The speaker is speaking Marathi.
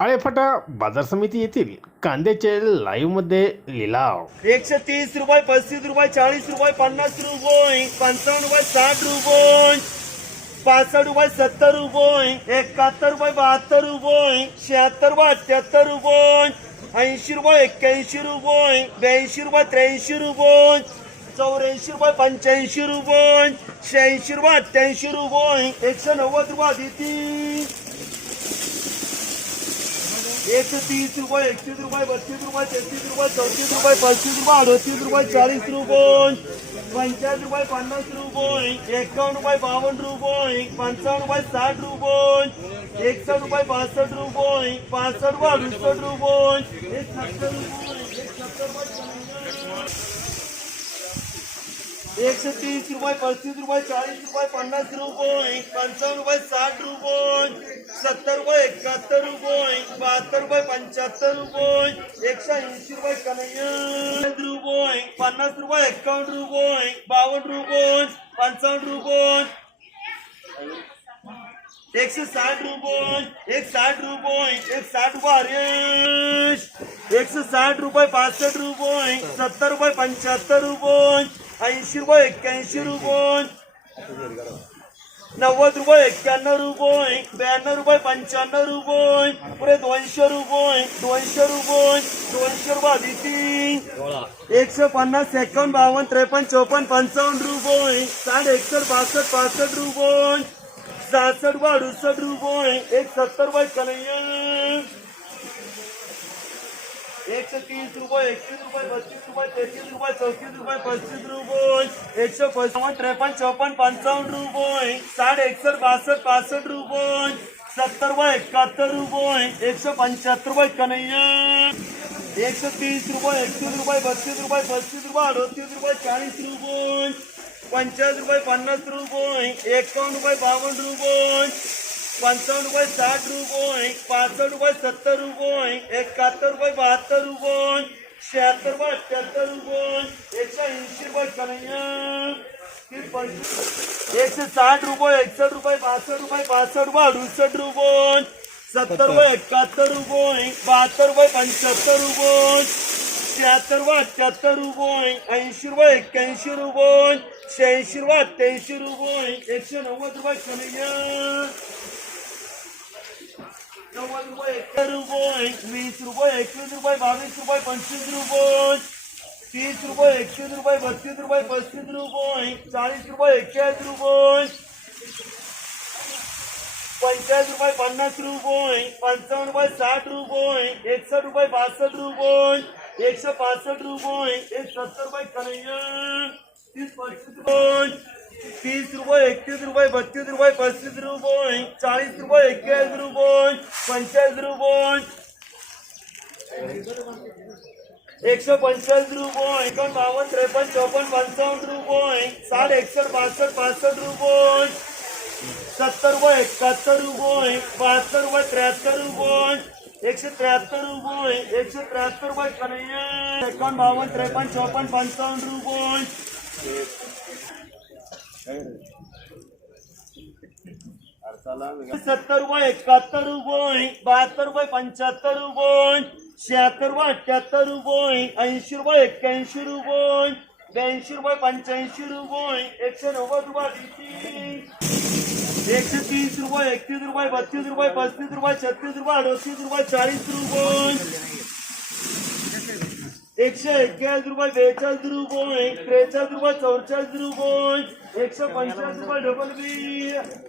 आळेफाटा बाजार समिती येथील कांद्याचे लाईव्हमध्ये लिलाव एकशे तीस रुपये पस्तीस रुपये चाळीस रुपये पन्नास रुपये पंचावन्न रुपये साठ रुपये पासष्ट रुपये सत्तर रुपये एकाहत्तर रुपये बहात्तर रुपये शहात्तर रुपये अठ्याहत्तर रुपये ऐंशी रुपये एक्क्याऐंशी रुपये ब्याऐंशी रुपये त्र्याऐंशी रुपये चौऱ्याऐंशी रुपये पंच्याऐंशी रुपये शहाऐंशी रुपये अठ्ठ्याऐंशी रुपये एकशे नव्वद रुपये अदिती एकशे तीस रुपये एकतीस रुपये बत्तीस रुपये तेहतीस रुपये चौतीस रुपये पस्तीस रुपये अडतीस रुपये चाळीस रुपये पंचाळीस रुपये पन्नास रुपये एकावन्न रुपये बावन्न रुपये पंचावन्न रुपये साठ रुपये एकसष्ट रुपये बासष्ट रुपये पासष्ट रुपये अडुसष्ट रुपये एक सत्तर रुपये एक सत्तर रुपये शहाण्णव. एकशे तीस रुपये पस्तीस रुपये चाळीस रुपये पन्नास रुपये पंचावन्न रुपये साठ रुपये सत्तर रुपये एकाहत्तर रुपये बहात्तर रुपये पंच्याहत्तर रुपये एकशे ऐंशी रुपये कन्हैया रुपये पन्नास रुपये एकावन्न रुपये बावन्न रुपये पंचावन्न रुपये एकशे साठ रुपये एक साठ रुपये एक साठ रुपये हरेश एकशे साठ रुपये पासष्ट रुपये सत्तर रुपये पंच्याहत्तर रुपये ऐंशी रुपये एक्क्याऐंशी रुपये. नव्वद रुपये एक्क्याण्णव रुपये ब्याण्णव रुपये पंच्याण्णव रुपये. पुढे दोनशे रुपये दोनशे रुपये दोनशे रुपये अदिती एकशे पन्नास एक्कावन्न बावन्न त्रेपन्न चौपन्न पंचावन्न रुपये. साठ एकसष्ट बासष्ट पासष्ट रुपये. सहासष्ट रुपये अडुसष्ट रुपये. एक सत्तर रुपये कन्हैया एकशे तीस रुपये एकतीस रुपये बत्तीस रुपये तेहतीस रुपये चौतीस रुपये पस्तीस रुपये एकशे पंचावन्न त्रेपन्न चौपन्न पंचावन्न रुपये साठ एकसष्ट बासष्ट पासष्ट रुपये सत्तर रुपये एकाहत्तर रुपये एकशे पंच्याहत्तर रुपये कन्हैया एकशे तीस रुपये एकतीस रुपये बत्तीस रुपये पस्तीस रुपये अडतीस रुपये चाळीस रुपये पंचाळीस रुपये पन्नास रुपये एकावन्न रुपये बावन्न रुपये पंचावन्न रुपये साठ रुपये पासष्ट रुपये सत्तर रुपये एकाहत्तर रुपये बहात्तर रुपये शहात्तर रुपये अठ्याहत्तर रुपये एकशे ऐंशी रुपये कन्हैया तीस पंचवीस एकशे साठ रुपये एकसष्ट रुपये बासष्ट रुपये पासष्ट रुपये अडुसष्ट रुपये सत्तर रुपये एकाहत्तर रुपये बहात्तर रुपये पंच्याहत्तर रुपये शहात्तर रुपये अठ्याहत्तर रुपये ऐंशी रुपये एक्क्याऐंशी रुपये शहाऐंशी रुपये अठ्ठ्याऐंशी रुपये एकशे नव्वद रुपये कन्हैया नव्वद रुपये एकशे रुपये वीस रुपये एकवीस रुपये बावीस रुपये पंचवीस रुपये तीस रुपये एकतीस रुपये बत्तीस रुपये पस्तीस रुपये चाळीस रुपये एक्केचाळीस रुपये पंचाळीस रुपये पन्नास रुपये पंचावन्न रुपये साठ रुपये एकसष्ट रुपये बासष्ट रुपये एकशे पासष्ट रुपये एक सत्तर रुपये कन्हैया तीस पस्तीस रुपये तीस रुपये, एकतीस रुपये, बत्तीस रुपये, पस्तीस रुपये, चाळीस रुपये एक्केचाळीस रुपये, पंचाळीस रुपये. एकशे पंचेचाळीस रुपये, एकावन्न बावन्न त्रेपन्न, चौपन्न, पंचावन्न रुपये, साठ एकसष्ट बासष्ट, पासष्ट रुपये. सत्तर रुपये, एकाहत्तर रुपये, बहात्तर रुपये, त्र्याहत्तर रुपये. एकशे त्र्याहत्तर रुपये, एकशे त्र्याहत्तर रुपये कन्हैया. एकावन्न बावन त्रेपन्न चौपन पंचावन्न रुपये. सत्तर रुपये एकाहत्तर रुपये बहात्तर रुपये पंच्याहत्तर रुपये शहात्तर रुपये अठ्ठ्याहत्तर रुपये ऐंशी रुपये एक्क्याऐंशी रुपये ब्याऐंशी रुपये पंच्याऐंशी रुपये एकशे नव्वद रुपये एकशे तीस रुपये एकतीस रुपये बत्तीस रुपये पस्तीस रुपये छत्तीस रुपये अडतीस रुपये चाळीस रुपये एकशे एक्केचाळीस रुपये बेचाळीस रुपये त्रेचाळीस रुपये चौचाळीस रुपये एकशे पंचेचाळीस रुपये डबल बी